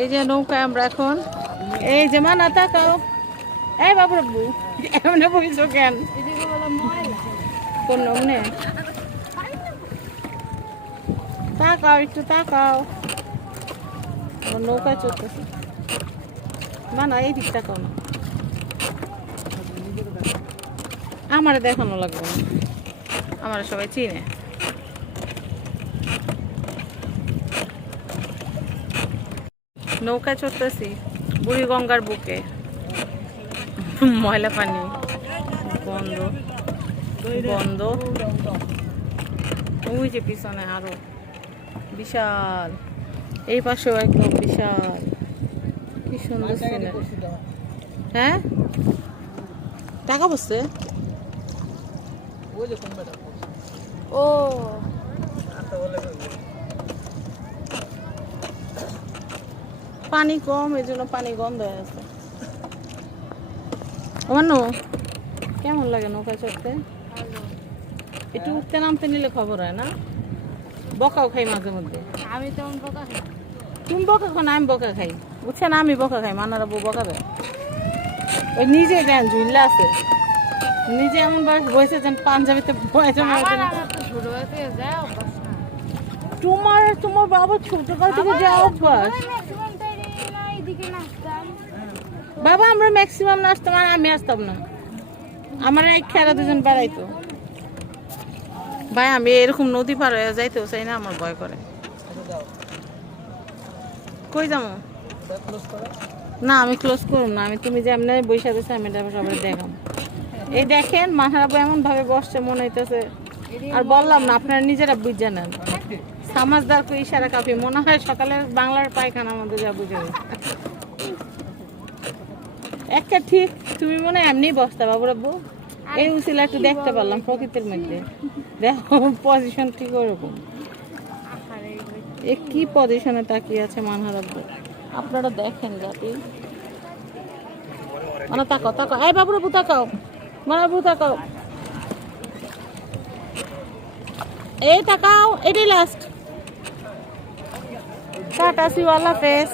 এই যে নৌকায় আমরা এখন। এই যে মানা তাকাও। এই বাবু বাবু, এমনি বইছো কেন? কোন নমনে তাকাও, একটু তাকাও। নৌকায় চলতেছে। মানা এই দিক তাকাও না। আমারে দেখানো লাগবে না। আমার সবাই চিনে। নৌকা চড়তেছি বুড়ি গঙ্গার বুকে। ময়লা পানি। বন্ধ বন্ধ। ওই যে পিছনে আরও। বিশাল। এই পাশেও একদম বিশাল। কি সুন্দর সিনারি হ্যাঁ? টাকা বসছে ও। পানি কম এই জন্য পানি গন্ধ হয়ে আছে। অমান্য কেমন লাগে নৌকা চড়তে একটু উঠতে নামতে নিলে খবর হয় না? বকাও খাই মাঝে মধ্যে। আমি তেমন বকা খাই তুমি বকা খাও না আমি বকা খাই। বুঝছেন আমি বকা খাই মানারা বউ বকা দেয়। ওই নিজে দেন ঝুল্লা আছে। নিজে এমন বয়স বসে যেন পাঞ্জাবিতে বয়সে তোমার তোমার বাবা ছোটকাল থেকে যা অভ্যাস ম্যাক্সিমাম টাইম না এদিকে নাচতাম বাবা, আমরা ম্যাক্সিমাম নাচতাম আর আমি আসতাম না। আমার এক খেলা দুজন বেড়াইতো। ভাই, আমি এরকম নদী পার হয়ে যাইতেও চাই না, আমার ভয় করে। কই যাব? না, আমি ক্লোজ করুম না। আমি তুমি যে এমনি বৈশা দিছো, আমি সবাই দেখাম। এই দেখেন মাহারাবু এমন ভাবে বসছে, মনে হইতেছে। আর বললাম না, আপনারা নিজেরা বুঝে নেন। সামাজদার কো ইশারা কাফি, মনে হয় সকালে বাংলার পায়খানার মধ্যে যা বুঝে। একটা ঠিক তুমি মনে হয় এমনি বসতা বাবু রাব্বু এই উচিলা একটু দেখতে পারলাম প্রকৃতির মধ্যে। দেখো পজিশন ঠিক ওরকম। এ কি পজিশনে তাকিয়ে আছে মানহারাব্বু আপনারা দেখেন জাতি মানে তাকাও তাকাও। এই বাবু রাব্বু তাকাও। মানাবু তাকাও। এই তাকাও এটাই লাস্ট টাটা সি আল্লাহ হাফেজ।